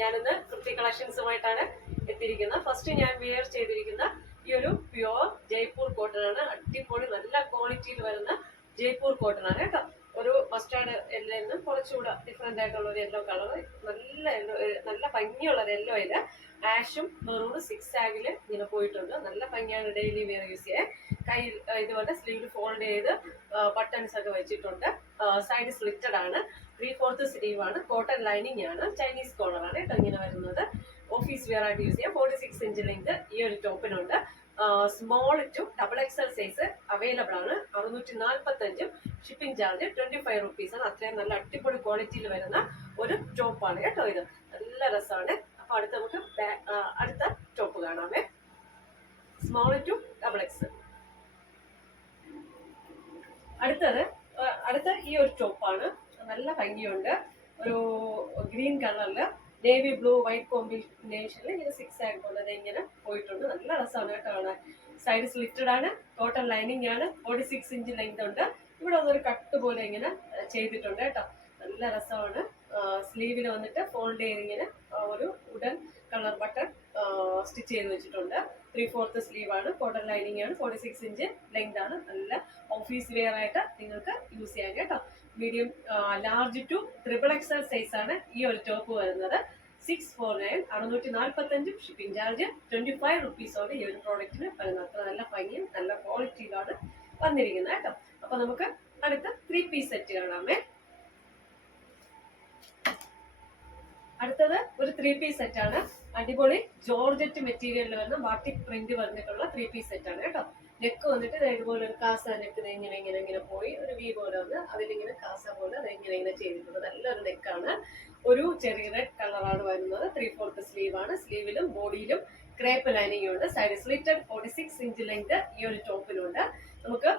ഞാനിന്ന് കൃത്യ കളക്ഷൻസുമായിട്ടാണ് എത്തിയിരിക്കുന്നത്. ഫസ്റ്റ് ഞാൻ വെയർ ചെയ്തിരിക്കുന്ന ഈ ഒരു പ്യുവർ ജയ്പൂർ കോട്ടൺ ആണ്. അടിപൊളി നല്ല ക്വാളിറ്റിയിൽ വരുന്ന ജയ്പൂർ കോട്ടൺ ആണ് കേട്ടോ. ഒരു മസ്റ്റാർഡ് യെല്ലോയിൽ നിന്നും കുറച്ചുകൂടെ ഡിഫറെന്റ് ആയിട്ടുള്ള ഒരു യെല്ലോ കളർ, നല്ല ഭംഗിയുള്ള ഒരു യെല്ലോയില് ആഷും മെറൂണും 6 ആഗില് ഇങ്ങനെ പോയിട്ടുണ്ട്. നല്ല ഭംഗിയാണ് ഡെയിലി വെയർ യൂസ് ചെയ്യാൻ. കൈ ഇതുപോലെ സ്ലീവ് ഫോൾഡ് ചെയ്ത് ബട്ടൺസ് ഒക്കെ വെച്ചിട്ടുണ്ട്. സൈഡ് സ്ലിറ്റഡ് ആണ്. 3/4 സ്ലീവ് ആണ്. കോട്ടൺ ലൈനിങ് ആണ്. ചൈനീസ് കോളർ ആണ് കേട്ടോ ഇങ്ങനെ വരുന്നത്. ഓഫീസ് വെയർ ആയിട്ട് യൂസ് ചെയ്യാം. 46 ഇഞ്ച് ലെങ്ത് ഈ ഒരു ടോപ്പിനുണ്ട്. Small to XXL size available ആണ്. 645 ഷിപ്പിംഗ് ചാർജ് 25 റുപ്പീസാണ്. അത്രയും നല്ല അടിപൊളി ക്വാളിറ്റിയിൽ വരുന്ന ഒരു ടോപ്പാണ് കേട്ടോ. ഇത് നല്ല രസമാണ്. അപ്പൊ അടുത്ത ടോപ്പ് കാണാമേ. Small to XXL. അടുത്ത ഈ ഒരു ടോപ്പാണ്. നല്ല ഭംഗിയുണ്ട്. ഒരു ഗ്രീൻ കളറില് നേവി ബ്ലൂ വൈറ്റ് കോമ്പിനേഷനിൽ ഇങ്ങനെ 6 ആഗ് പോലെ ഇങ്ങനെ പോയിട്ടുണ്ട്. നല്ല രസമാണ് കേട്ടോ കാണാൻ. സൈഡ് സ്ലിറ്റഡ് ആണ്. കോട്ടൺ ലൈനിങ് ആണ്. 46 ഇഞ്ച് ലെങ്ത് ഉണ്ട്. ഇവിടെ വന്നൊരു കട്ട് പോലെ ഇങ്ങനെ ചെയ്തിട്ടുണ്ട് കേട്ടോ. നല്ല രസമാണ്. സ്ലീവിൽ വന്നിട്ട് ഫോൾഡ് ചെയ്ത് ഇങ്ങനെ ഒരു വുഡൻ കളർ ബട്ടൺ സ്റ്റിച്ച് ചെയ്ത് വെച്ചിട്ടുണ്ട്. 3/4 സ്ലീവ് ആണ്. കോട്ടൺ ലൈനിങ് ആണ്. 46 ഇഞ്ച് ലെങ്ത് ആണ്. നല്ല ഓഫീസ് വെയർ ആയിട്ട് നിങ്ങൾക്ക് യൂസ് ചെയ്യാം കേട്ടോ. Medium large to XXL size ആണ് ഈ ഒരു ടോപ്പ് വരുന്നത്. 649 645 ഷിപ്പിംഗ് ചാർജ് 25 റുപ്പീസോടെ ഈ ഒരു പ്രോഡക്റ്റിന് വരുന്നത്. അത്ര നല്ല ഭംഗിയും നല്ല ക്വാളിറ്റിയിലാണ് വന്നിരിക്കുന്നത് കേട്ടോ. അപ്പൊ നമുക്ക് അടുത്ത 3 പീസ് സെറ്റ് കാണാമേ. അടുത്തത് ഒരു 3 പീസ് സെറ്റ് ആണ്. അടിപൊളി ജോർജറ്റ് മെറ്റീരിയലിൽ വരുന്ന ബാട്ടിക് പ്രിന്റ് വന്നിട്ടുള്ള 3 പീസ് സെറ്റ് ആണ് കേട്ടോ. നെക്ക് വന്നിട്ട് ഇതുപോലെ ഒരു കാസ നെക്ക് ഇങ്ങനെ പോയി ഒരു വി പോലെ വന്ന് അതിലിങ്ങനെ കാസ പോലെ ഇങ്ങനെ ചെയ്തിട്ടുണ്ട്. നല്ലൊരു നെക്കാണ്. ഒരു ചെറിയ റെഡ് കളറാണ് വരുന്നത്. 3/4 സ്ലീവ് ആണ്. സ്ലീവിലും ബോഡിയിലും ക്രേപ്പ് ലൈനിങ് ഉണ്ട്. സൈഡ് സ്ലിറ്റഡ് 46 ഇഞ്ച് ലെങ്ത് ഈ ഒരു ടോപ്പിലുണ്ട്. നമുക്ക്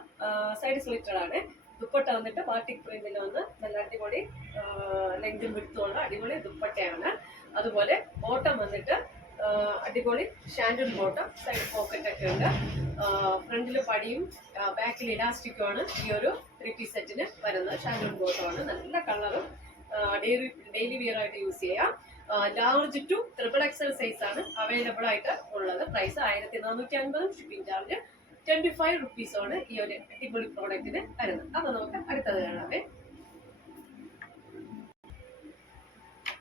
സൈഡ് സ്ലിറ്റഡ് ആണ്. ദുപ്പട്ട വന്നിട്ട് ബാട്ടിക് പ്രിന്റിൽ വന്ന് നല്ല അടിപൊളി ലെങ്തും വിടുത്തുള്ള അടിപൊളി ദുപ്പട്ടയാണ്. അതുപോലെ ബോട്ടം വന്നിട്ട് അടിപൊളി ഷാൻഡൂൺ ബോട്ടം. സൈഡ് പോക്കറ്റ് ഒക്കെ ഉണ്ട്. ഫ്രണ്ടിൽ പടിയും ബാക്കിൽ ഇലാസ്റ്റിക്കും ആണ് ഈ ഒരു 3 പീസ് സെറ്റിന് വരുന്നത്. ഷാൻഡൂൺ ബോട്ടം ആണ്. നല്ല കളറും ഡെയിലി വിയർ ആയിട്ട് യൂസ് ചെയ്യാം. ലാർജ് ടു XXL സൈസ് ആണ് അവൈലബിൾ ആയിട്ട് ഉള്ളത്. പ്രൈസ് 1450. ഷിപ്പിംഗ് ചാർജ് 25 റുപ്പീസാണ് ഈ ഒരു അടിപൊളി പ്രോഡക്റ്റിന് വരുന്നത്. അപ്പൊ നമുക്ക് അടുത്തത് കാണാമേ.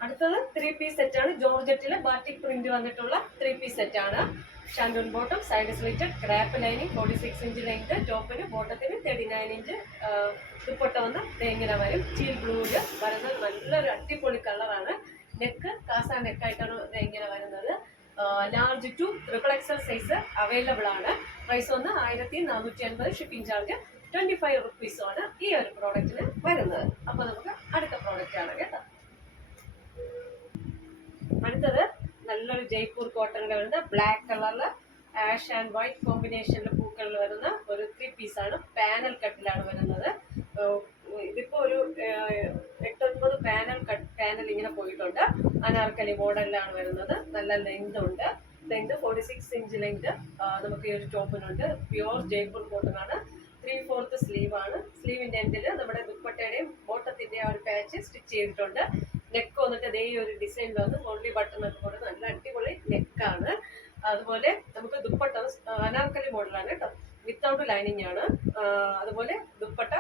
അടുത്തത് 3 പീസ് സെറ്റ് ആണ്. ജോർജറ്റില് ബാറ്റിക് പ്രിന്റ് വന്നിട്ടുള്ള 3 പീസ് സെറ്റ് ആണ്. ഷാൻഡൂൺ bottom, side slitted, crepe lining, 46 inch length, ടോപ്പിന് ബോട്ടത്തിന് 39 ഇഞ്ച് ദുപ്പട്ട വന്ന് ഇങ്ങനെ വരും. ചീൽ ബ്ലൂവില് വരുന്ന നല്ലൊരു അടിപൊളി കളറാണ്. നെക്ക് കാസ നെക്കായിട്ടാണ് ഇങ്ങനെ വരുന്നത്. Large to XXL size available ആണ്. പ്രൈസ് വന്ന് 1450. ഷിപ്പിംഗ് ചാർജ് 25 റുപ്പീസാണ് ഈ ഒരു പ്രോഡക്റ്റിന് വരുന്നത്. അപ്പൊ നമുക്ക് അടുത്ത പ്രോഡക്റ്റ് ആണ് കേട്ടോ. അടുത്തത് നല്ലൊരു ജയ്പൂർ കോട്ടണിൽ വരുന്ന ബ്ലാക്ക് കളറില് ആഷ് ആൻഡ് വൈറ്റ് കോമ്പിനേഷനിൽ പൂക്കളിൽ വരുന്ന ഒരു 3 പീസാണ്. പാനൽ കട്ടിലാണ് വരുന്നത്. ഇതിപ്പോ ഒരു 8-9 പാനൽ ഇങ്ങനെ പോയിട്ടുണ്ട്. അനാർക്കലി മോഡലിലാണ് വരുന്നത്. നല്ല ലെങ്ത് ഉണ്ട്. ലെങ്ത് 46 ഇഞ്ച് ലെങ്ത് നമുക്ക് ഈ ഒരു ടോപ്പിനുണ്ട്. പ്യുവർ ജയ്പൂർ കോട്ടൺ ആണ്. 3/4 സ്ലീവ് ആണ്. സ്ലീവിന്റെ എൻഡില് നമ്മുടെ ദുപ്പട്ടയുടെയും ബോട്ടത്തിന്റെ ആ ഒരു പാച്ച് സ്റ്റിച്ച് ചെയ്തിട്ടുണ്ട്. നെക്ക് വന്നിട്ട് അതേ ഒരു ഡിസൈനിൽ വന്ന് മോഡലി ബട്ടൺ ഒക്കെ പോലെ നല്ല അടിപൊളി നെക്കാണ്. അതുപോലെ നമുക്ക് ദുപ്പട്ട അനാർക്കലി മോഡലാണ് കേട്ടോ. വിത്തൗട്ട് ലൈനിങ് ആണ്. അതുപോലെ ദുപ്പട്ട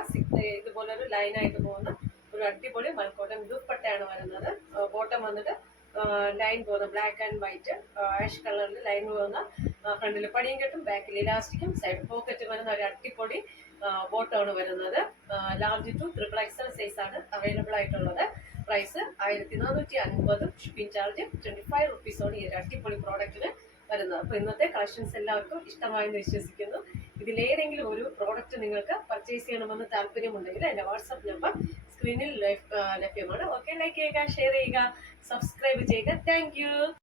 ഇതുപോലെ ഒരു ലൈനായിട്ട് പോകുന്ന ഒരു അടിപൊളി മൽക്കോട്ടൻ ദുപ്പട്ടയാണ് വരുന്നത്. ബോട്ടം വന്നിട്ട് ലൈൻ പോകുന്ന ബ്ലാക്ക് ആൻഡ് വൈറ്റ് ആഷ് കളറിൽ ലൈൻ പോകുന്ന ഫ്രണ്ടിൽ പടിയും കെട്ടും ബാക്കിൽ ഇലാസ്റ്റിക്കും സൈഡ് പോക്കറ്റും വരുന്ന ഒരു അടിപൊളി ബോട്ടമാണ് വരുന്നത്. ലാർജ് ടു XXL സൈസ് ആണ് അവൈലബിൾ ആയിട്ടുള്ളത്. പ്രൈസ് 1450. ഷിപ്പിംഗ് ചാർജ് 25 റുപ്പീസാണ് ഈ ഒരു അടിപൊളി പ്രോഡക്റ്റിന് വരുന്നത്. അപ്പോൾ ഇന്നത്തെ കളക്ഷൻസ് എല്ലാവർക്കും ഇഷ്ടമായെന്ന് വിശ്വസിക്കുന്നു. ഇതിലേതെങ്കിലും ഒരു പ്രോഡക്റ്റ് നിങ്ങൾക്ക് പർച്ചേസ് ചെയ്യണമെന്ന് താല്പര്യമുണ്ടെങ്കിൽ എൻ്റെ വാട്സാപ്പ് നമ്പർ സ്ക്രീനിൽ ലഭ്യമാണ്. ഓക്കെ, ലൈക്ക് ചെയ്യുക, ഷെയർ ചെയ്യുക, സബ്സ്ക്രൈബ് ചെയ്യുക. താങ്ക്